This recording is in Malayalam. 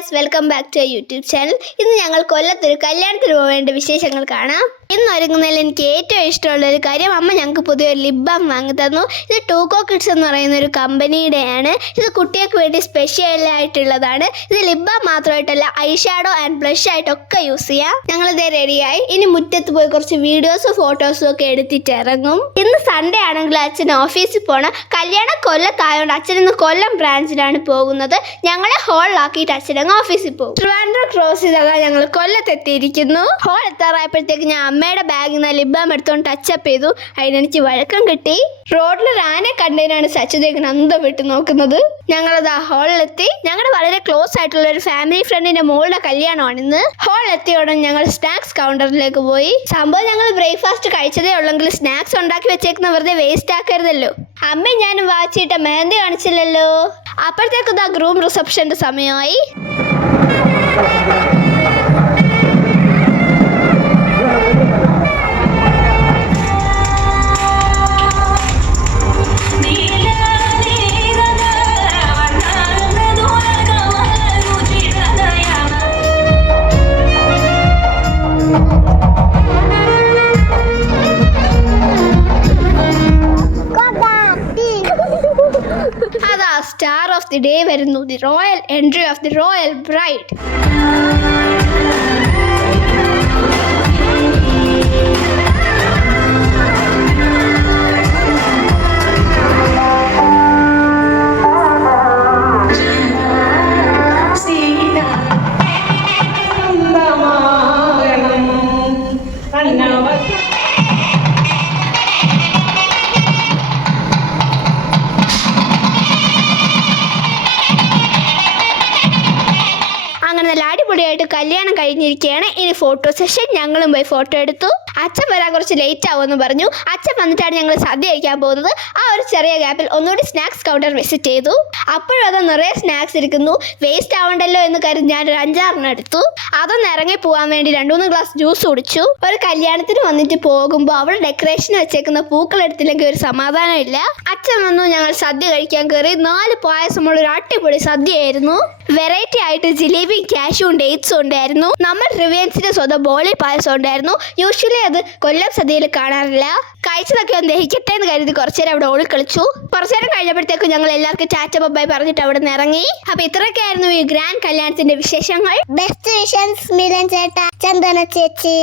Guys, welcome back to YouTube channel. ഇന്ന് ഞങ്ങൾ കൊല്ലത്തൊരു കല്യാണത്തിന് പോവേണ്ട വിശേഷങ്ങൾ കാണാം. ഇന്ന് ഒരുങ്ങുന്നതിൽ എനിക്ക് ഏറ്റവും ഇഷ്ടമുള്ള ഒരു കാര്യം, അമ്മ ഞങ്ങൾക്ക് പുതിയൊരു ലിപ് ബാം വാങ്ങി തന്നു. ഇത് ടൂക്കോ കിഡ്സ് എന്ന് പറയുന്ന ഒരു കമ്പനിയുടെയാണ്. ഇത് കുട്ടികൾക്ക് വേണ്ടി സ്പെഷ്യൽ ആയിട്ടുള്ളതാണ്. ഇത് ലിപ് ബാം മാത്രമായിട്ടല്ല, ഐ ഷാഡോ ആൻഡ് ബ്ലഷ് ആയിട്ടൊക്കെ യൂസ് ചെയ്യാം. ഞങ്ങളിത് റെഡിയായി. ഇനി മുറ്റത്ത് പോയി കുറച്ച് വീഡിയോസും ഫോട്ടോസും ഒക്കെ എടുത്തിട്ട് ഇറങ്ങും. ഇന്ന് സൺഡേ ആണെങ്കിൽ അച്ഛൻ ഓഫീസിൽ പോകണം. കല്യാണം കൊല്ലത്തായതുകൊണ്ട് അച്ഛൻ ഇന്ന് കൊല്ലം ബ്രാഞ്ചിലാണ് പോകുന്നത്. ഞങ്ങളെ ഹോളിലാക്കിയിട്ട് അച്ഛനങ്ങ് ഓഫീസിൽ പോകും. ട്രിവാൻഡ്രം ക്രോസ് ചെയ്താൽ ഞങ്ങൾ കൊല്ലത്തെത്തിയിരിക്കുന്നു. ഹോൾ എത്താറായപ്പോഴത്തേക്ക് ഞാൻ അമ്മയുടെ ബാഗിൽ നിന്ന് ലിപ് ബാം എടുത്തുകൊണ്ട് ടച്ചപ്പ് ചെയ്തു. അതിനെനിക്ക് വഴക്കം കിട്ടി. റോഡിൽ ആനെ കണ്ടതിനാണ് സച്ചിദേവൻ അന്തം വിട്ട് നോക്കുന്നത്. ഞങ്ങളത് ആ ഹോളിലെത്തി. ഞങ്ങളുടെ വളരെ ക്ലോസ് ആയിട്ടുള്ള ഒരു ഫാമിലി ഫ്രണ്ടിന്റെ മോളുടെ കല്യാണമാണ് ഇന്ന്. ഹോളിലെത്തിയ ഉടൻ ഞങ്ങൾ സ്നാക്സ് കൗണ്ടറിലേക്ക് പോയി. സംഭവം ഞങ്ങൾ ബ്രേക്ക്ഫാസ്റ്റ് കഴിച്ചതേ ഉള്ളെങ്കിൽ സ്നാക്സ് ഉണ്ടാക്കി വെച്ചേക്കുന്ന വെറുതെ വേസ്റ്റ് ആക്കരുതല്ലോ. അമ്മയും ഞാനും വാച്ചിട്ട മെഹന്തി കാണിച്ചില്ലല്ലോ. അപ്പോഴത്തേക്കും ഇതാ ഗ്രൂം റിസപ്ഷന്റെ സമയമായി. അതാ സ്റ്റാർ ഓഫ് ദി ഡേ വരുന്നു. The royal entry of the royal bride. അങ്ങനെ നല്ല അടിപൊളിയായിട്ട് കല്യാണം കഴിഞ്ഞിരിക്കുകയാണ്. ഇനി ഫോട്ടോ സെഷൻ. ഞങ്ങളും പോയി ഫോട്ടോ എടുത്തു. അച്ഛൻ വരാൻ കുറച്ച് ലേറ്റ് ആവുമെന്ന് പറഞ്ഞു. അച്ഛൻ വന്നിട്ടാണ് ഞങ്ങൾ സദ്യ കഴിക്കാൻ പോകുന്നത്. ആ ഒരു ചെറിയ ഗ്യാപ്പിൽ ഒന്നുകൂടി സ്നാക്സ് കൗണ്ടർ വിസിറ്റ് ചെയ്തു. അപ്പോഴും അത് നിറയെ സ്നാക്സ് ഇരിക്കുന്നു. വേസ്റ്റ് ആവണ്ടല്ലോ എന്ന് കരുതി ഞാൻ ഒരു 5-6 എടുത്തു. അതൊന്ന് ഇറങ്ങി പോകാൻ വേണ്ടി 2-3 ഗ്ലാസ് ജ്യൂസ് കുടിച്ചു. ഒരു കല്യാണത്തിന് വന്നിട്ട് പോകുമ്പോൾ അവിടെ ഡെക്കറേഷൻ വെച്ചേക്കുന്ന പൂക്കൾ എടുത്തില്ലെങ്കിൽ ഒരു സമാധാനമില്ല. അച്ഛൻ വന്നു. ഞങ്ങൾ സദ്യ കഴിക്കാൻ കയറി. 4 പായസമുള്ള ഒരു അടിപൊളി സദ്യയായിരുന്നു. വെറൈറ്റി ആയിട്ട് ജിലേബി, കാഷ്യൂവും ഡേറ്റ്സും ഉണ്ടായിരുന്നു. നമ്മൾ റിവ്യൻസിന്റെ സ്വന്തം ബോളി പായസം ഉണ്ടായിരുന്നു. യൂഷ്വലി അത് കൊല്ലം സദ്യയിൽ കാണാറില്ല. കഴിച്ചതൊക്കെ ഒന്ന് ദഹിക്കട്ടെ എന്ന് കരുതി കുറച്ചേരം അവിടെ ഓളിക്കളിച്ചു. കുറച്ചേരം കഴിഞ്ഞപ്പോഴത്തേക്കും ഞങ്ങൾ എല്ലാവർക്കും ടാറ്റ ബൈ പറഞ്ഞിട്ട് അവിടെ നിന്ന് ഇറങ്ങി. അപ്പൊ ഇത്രയൊക്കെയായിരുന്നു ഈ ഗ്രാൻഡ് കല്യാണത്തിന്റെ വിശേഷങ്ങൾ. ബെസ്റ്റ് വിഷൻസ് മിലൻ ചേട്ടാ, ചന്ദന ചേച്ചി.